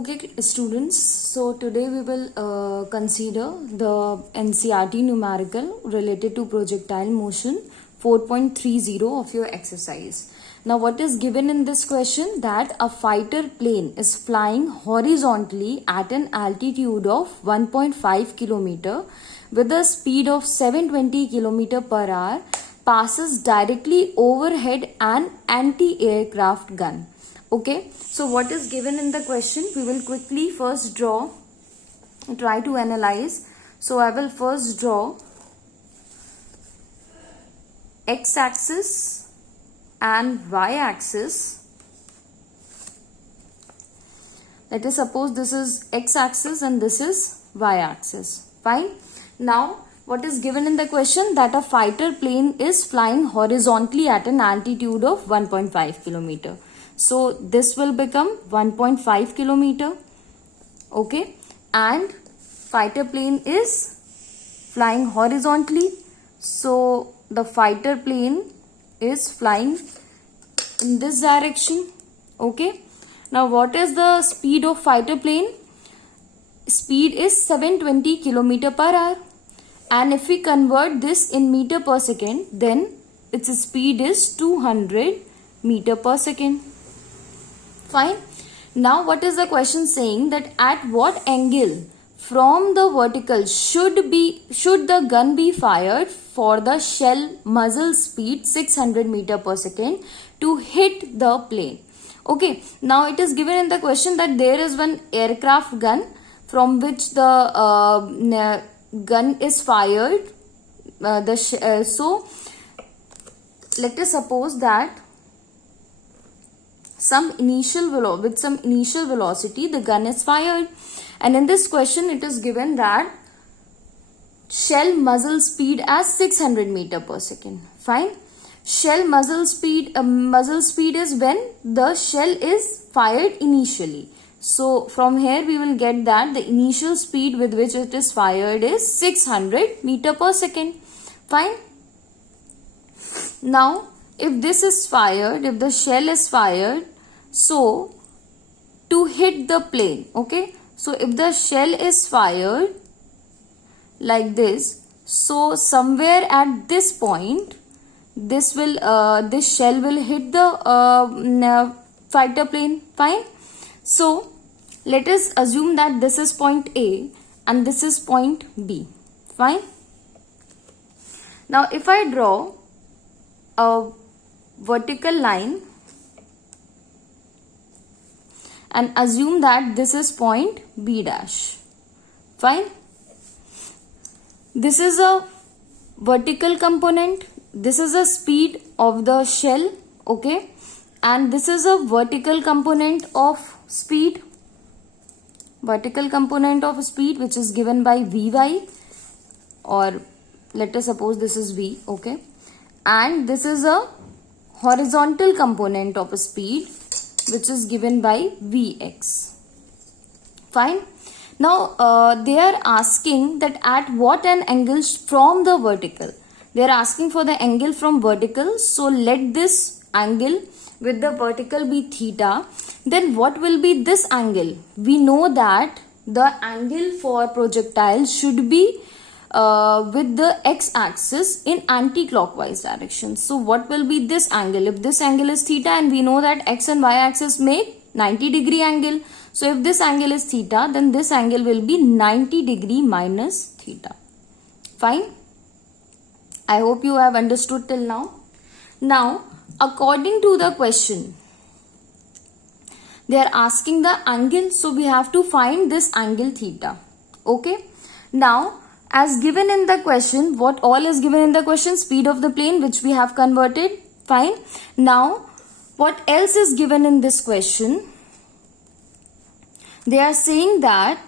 Okay, students, so today we will consider the NCERT numerical related to projectile motion 4.30 of your exercise. Now, what is given in this question? That a fighter plane is flying horizontally at an altitude of 1.5 kilometer with a speed of 720 kilometer per hour, passes directly overhead an anti-aircraft gun. Okay, so what is given in the question? We will quickly first draw, try to analyze. So I will first draw x-axis and y-axis. Let us suppose this is x-axis and this is y-axis. Fine. Now, what is given in the question? That a fighter plane is flying horizontally at an altitude of 1.5 kilometer. So this will become 1.5 kilometer. Okay. And fighter plane is flying horizontally. So the fighter plane is flying in this direction. Okay. Now what is the speed of fighter plane? Speed is 720 kilometer per hour. And if we convert this in meter per second, then its speed is 200 meter per second. Fine. Now what is the question saying? That at what angle from the vertical should the gun be fired for the shell muzzle speed 600 meter per second to hit the plane? Okay. Now it is given in the question that there is one aircraft gun from which the gun is fired. So let us suppose that with some initial velocity the gun is fired, and in this question it is given that shell muzzle speed as 600 meter per second. Fine. Shell muzzle speed is when the shell is fired initially. So from here we will get that the initial speed with which it is fired is 600 meter per second. Fine. Now if this is fired, if the shell is fired, so to hit the plane, okay, so if the shell is fired like this, so somewhere at this point this shell will hit the fighter plane. Fine. So let us assume that this is point A and this is point B. Fine. Now if I draw a vertical line and assume that this is point B dash. Fine. This is a vertical component. This is the speed of the shell. Okay. And this is a vertical component of speed. Vertical component of speed which is given by Vy, or let us suppose this is V. Okay. And this is a horizontal component of speed which is given by Vx. Fine. Now they are asking that at what an angle from the vertical. They are asking for the angle from vertical. So let this angle with the vertical be theta. Then what will be this angle? We know that the angle for projectile should be with the x-axis in anti-clockwise direction. So what will be this angle? If this angle is theta, and we know that x and y-axis make 90-degree angle. So if this angle is theta, then this angle will be 90 minus theta. Fine. I hope you have understood till now. Now, according to the question, they are asking the angle. So we have to find this angle theta. Okay. Now, as given in the question, what all is given in the question? Speed of the plane, which we have converted. Fine. Now, what else is given in this question? They are saying that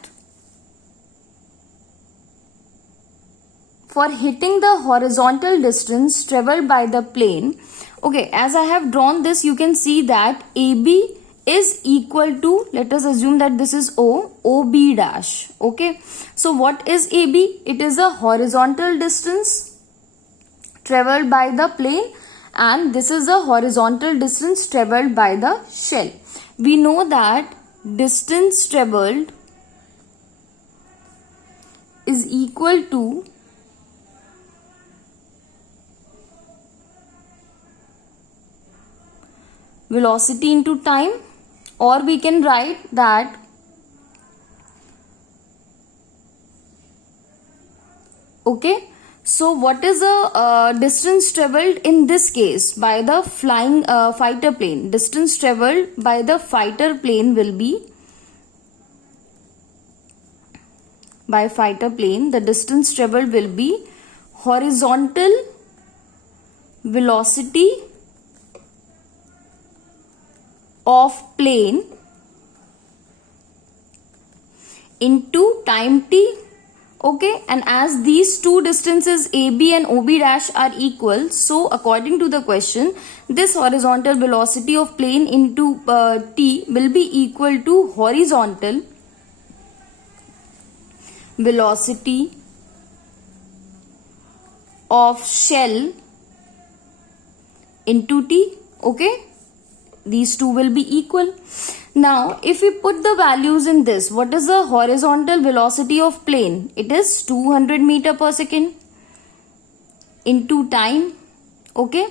for hitting the horizontal distance traveled by the plane. Okay, as I have drawn this, you can see that AB is equal to, let us assume that this is O, OB dash. Okay. So what is AB? It is a horizontal distance traveled by the plane, and this is the horizontal distance traveled by the shell. We know that distance traveled is equal to velocity into time, or we can write that okay. So what is the distance traveled in this case by the flying fighter plane? Distance traveled by the fighter plane will be, by fighter plane, the distance traveled will be horizontal velocity of plane into time t. Okay, and as these two distances AB and OB dash are equal, so according to the question, this horizontal velocity of plane into t will be equal to horizontal velocity of shell into t. Okay, these two will be equal. Now, if we put the values in this, what is the horizontal velocity of plane? It is 200 meter per second into time. Okay.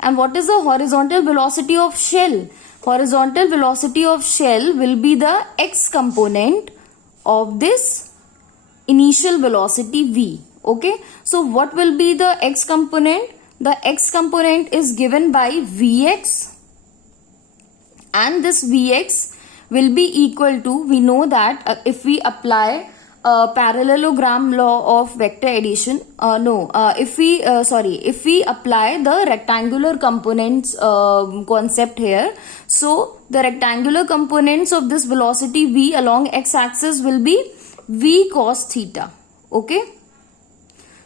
And what is the horizontal velocity of shell? Horizontal velocity of shell will be the x component of this initial velocity v. Okay. So, what will be the x component? The x component is given by vx. And this Vx will be equal to, we know that if we apply parallelogram law of vector addition, if we apply the rectangular components concept here, so the rectangular components of this velocity v along x-axis will be v cos theta. Okay.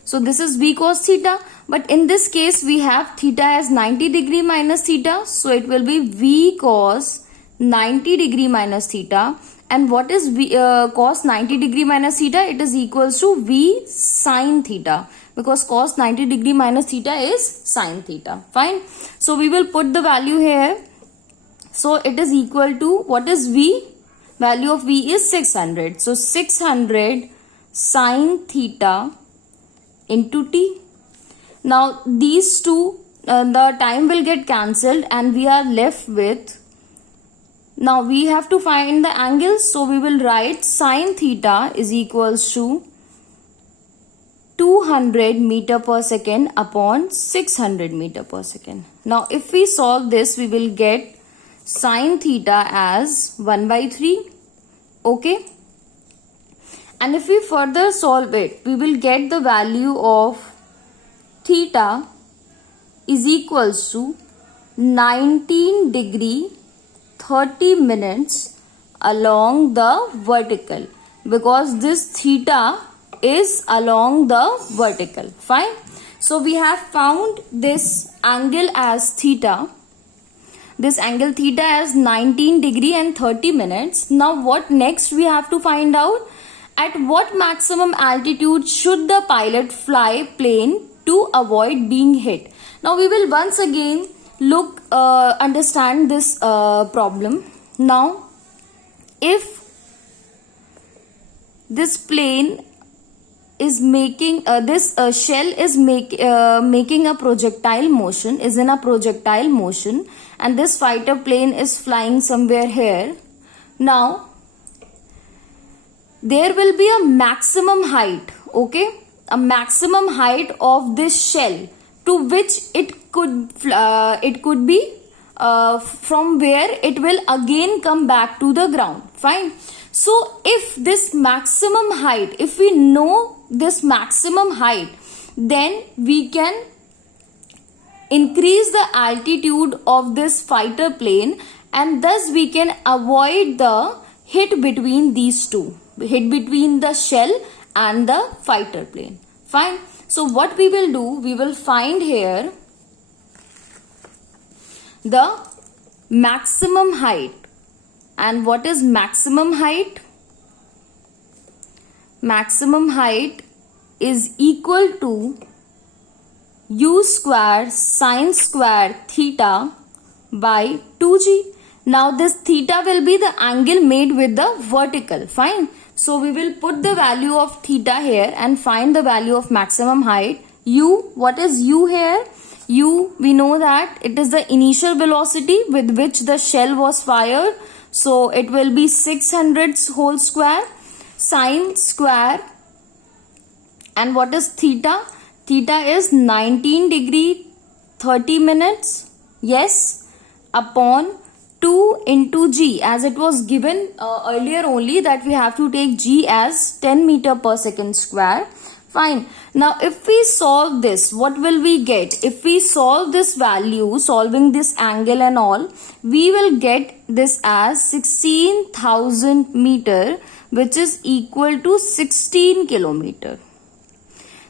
So this is v cos theta, but in this case we have theta as 90 degree minus theta. So it will be v cos 90 degree minus theta. And what is v cos 90 degree minus theta? It is equals to v sin theta, because cos 90 degree minus theta is sin theta. Fine. So we will put the value here. So it is equal to, what is v? Value of v is 600. So 600 sin theta into t. Now these two, the time will get cancelled and we are left with, now we have to find the angles. So we will write sin theta is equals to 200 meter per second upon 600 meter per second. Now if we solve this, we will get sin theta as 1 by 3. Okay. And if we further solve it, we will get the value of theta is equals to 19 degree 30 minutes along the vertical, because this theta is along the vertical. Fine. So we have found this angle as theta. This angle theta as 19 degree and 30 minutes. Now what next we have to find out? At what maximum altitude should the pilot fly plane to avoid being hit? Now we will once again understand this problem. Now if this plane is making, this shell is making a projectile motion, is in a projectile motion, and this fighter plane is flying somewhere here. Now there will be a maximum height, okay, a maximum height of this shell to which it could be from where it will again come back to the ground. Fine. So if this maximum height, if we know this maximum height, then we can increase the altitude of this fighter plane, and thus we can avoid the hit between these two, hit between the shell and the fighter plane. Fine. So what we will do, we will find here the maximum height. And what is maximum height? Maximum height is equal to u square sine square theta by 2g. Now this theta will be the angle made with the vertical. Fine. So we will put the value of theta here and find the value of maximum height. U, what is U here? U, we know that it is the initial velocity with which the shell was fired. So it will be 600 whole square sine square. And what is theta? Theta is 19 degree 30 minutes. Yes, upon 2 into g, as it was given earlier only that we have to take g as 10 meter per second square. Fine. Now if we solve this, what will we get? If we solve this value, solving this angle and all, we will get this as 16,000 meter, which is equal to 16 kilometer.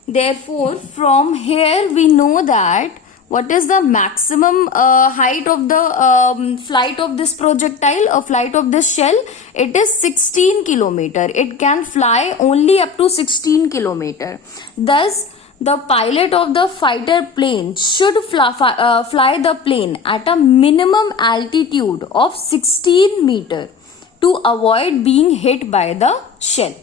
Therefore, from here we know that what is the maximum height of the flight of this projectile or flight of this shell? It is 16 kilometer. It can fly only up to 16 kilometer. Thus, the pilot of the fighter plane should fly the plane at a minimum altitude of 16 meter to avoid being hit by the shell.